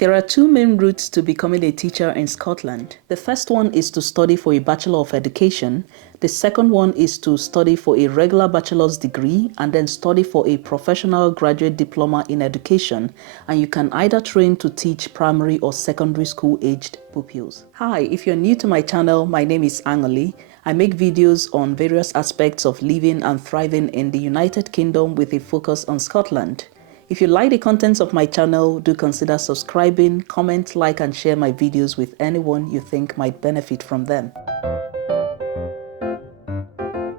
There are two main routes to becoming a teacher in Scotland. The first one is to study for a Bachelor of Education. The second one is to study for a regular bachelor's degree and then study for a professional graduate diploma in education. And you can either train to teach primary or secondary school aged pupils. Hi, if you're new to my channel, my name is Angoli. I make videos on various aspects of living and thriving in the United Kingdom with a focus on Scotland. If you like the contents of my channel, do consider subscribing, comment, like and share my videos with anyone you think might benefit from them.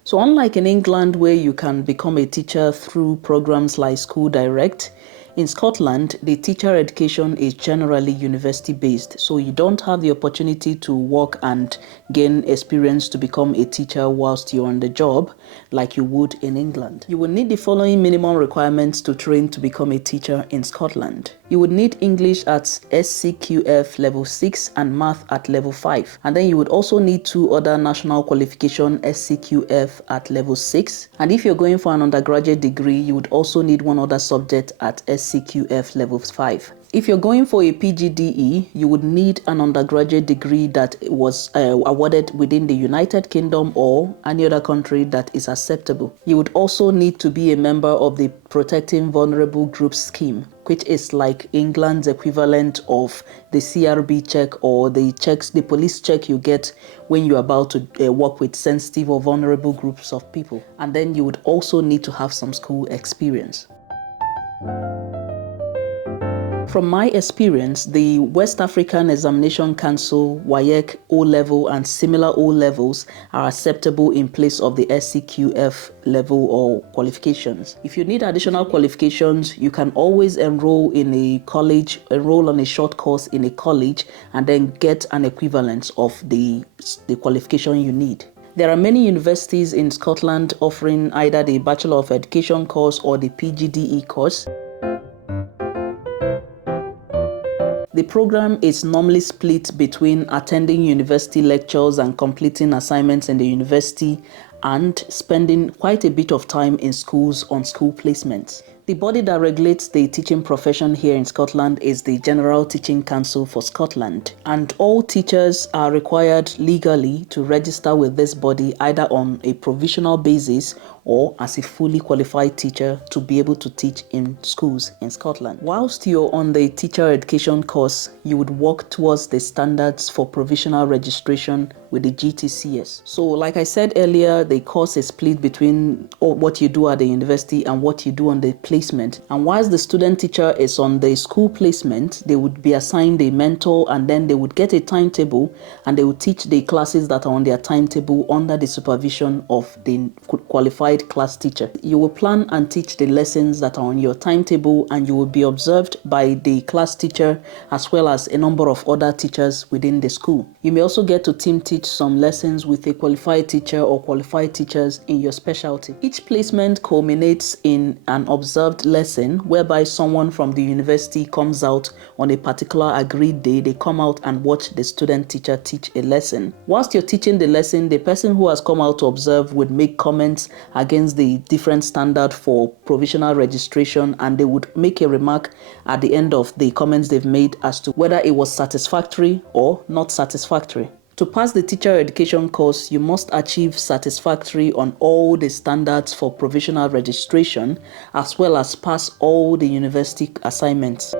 So unlike in England where you can become a teacher through programs like School Direct, in Scotland, the teacher education is generally university-based, so you don't have the opportunity to work and gain experience to become a teacher whilst you're on the job like you would in England. You will need the following minimum requirements to train to become a teacher in Scotland. You would need English at SCQF level 6 and Math at level 5. And then you would also need two other national qualification SCQF at level 6. And if you're going for an undergraduate degree, you would also need one other subject at SCQF level 5. If you're going for a PGDE, you would need an undergraduate degree that was awarded within the United Kingdom or any other country that is acceptable. You would also need to be a member of the Protecting Vulnerable Groups scheme, which is like England's equivalent of the CRB check or the police check you get when you're about to work with sensitive or vulnerable groups of people. And then you would also need to have some school experience. From my experience, the West African Examination Council, WAEC, O-level and similar O-levels are acceptable in place of the SCQF level or qualifications. If you need additional qualifications, you can always enroll in a college, enroll on a short course in a college and then get an equivalent of the qualification you need. There are many universities in Scotland offering either the Bachelor of Education course or the PGDE course. The program is normally split between attending university lectures and completing assignments in the university and spending quite a bit of time in schools on school placements. The body that regulates the teaching profession here in Scotland is the General Teaching Council for Scotland, and all teachers are required legally to register with this body either on a provisional basis or as a fully qualified teacher to be able to teach in schools in Scotland. Whilst you're on the teacher education course, you would work towards the standards for provisional registration with the GTCS. So like I said earlier, the course is split between what you do at the university and what you do on the placement. And whilst the student teacher is on the school placement, they would be assigned a mentor and then they would get a timetable and they would teach the classes that are on their timetable under the supervision of the qualified class teacher. You will plan and teach the lessons that are on your timetable and you will be observed by the class teacher as well as a number of other teachers within the school. You may also get to team teach some lessons with a qualified teacher or qualified teachers in your specialty. Each placement culminates in an observed lesson whereby someone from the university comes out on a particular agreed day. They come out and watch the student teacher teach a lesson. Whilst you're teaching the lesson, the person who has come out to observe would make comments against the different standard for provisional registration, and they would make a remark at the end of the comments they've made as to whether it was satisfactory or not satisfactory. To pass the teacher education course, you must achieve satisfactory on all the standards for provisional registration as well as pass all the university assignments.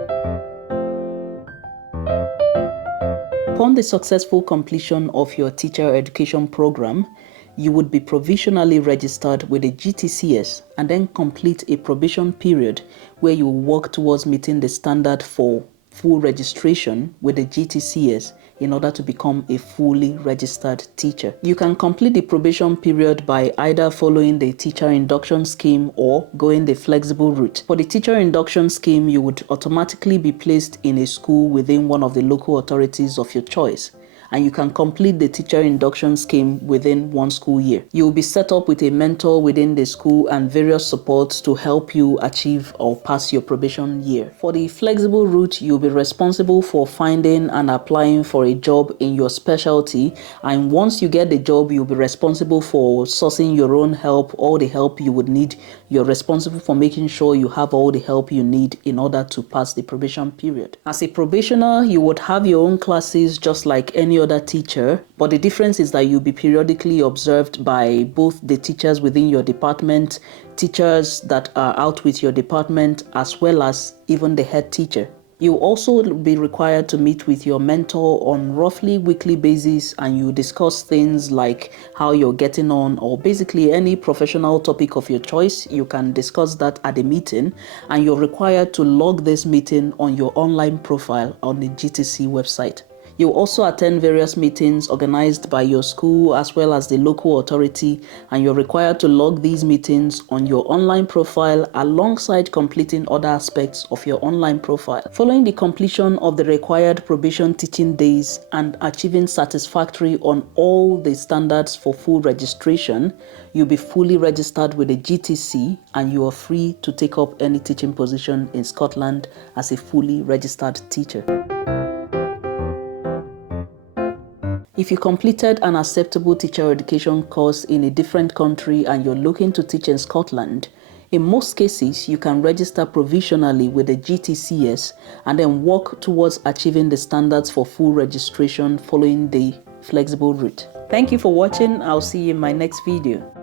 Upon the successful completion of your teacher education program, you would be provisionally registered with the GTCS and then complete a probation period where you will work towards meeting the standard for full registration with the GTCS in order to become a fully registered teacher. You can complete the probation period by either following the teacher induction scheme or going the flexible route. For the teacher induction scheme, you would automatically be placed in a school within one of the local authorities of your choice. and you can complete the teacher induction scheme within 1 school year. You will be set up with a mentor within the school and various supports to help you achieve or pass your probation year. For the flexible route, you'll be responsible for finding and applying for a job in your specialty, and once you get the job, you'll be responsible for sourcing your own help, all the help you would need. You're responsible for making sure you have all the help you need in order to pass the probation period. As a probationer, you would have your own classes just like any other teacher, but the difference is that you'll be periodically observed by both the teachers within your department, teachers that are out with your department, as well as even the head teacher. You'll also be required to meet with your mentor on roughly weekly basis, and you discuss things like how you're getting on, or basically any professional topic of your choice. You can discuss that at the meeting, and you're required to log this meeting on your online profile on the GTC website. You'll also attend various meetings organized by your school as well as the local authority, and you're required to log these meetings on your online profile alongside completing other aspects of your online profile. Following the completion of the required probation teaching days and achieving satisfactory on all the standards for full registration, you'll be fully registered with the GTC, and you are free to take up any teaching position in Scotland as a fully registered teacher. If you completed an acceptable teacher education course in a different country and you're looking to teach in Scotland, in most cases, you can register provisionally with the GTCS and then work towards achieving the standards for full registration following the flexible route. Thank you for watching. I'll see you in my next video.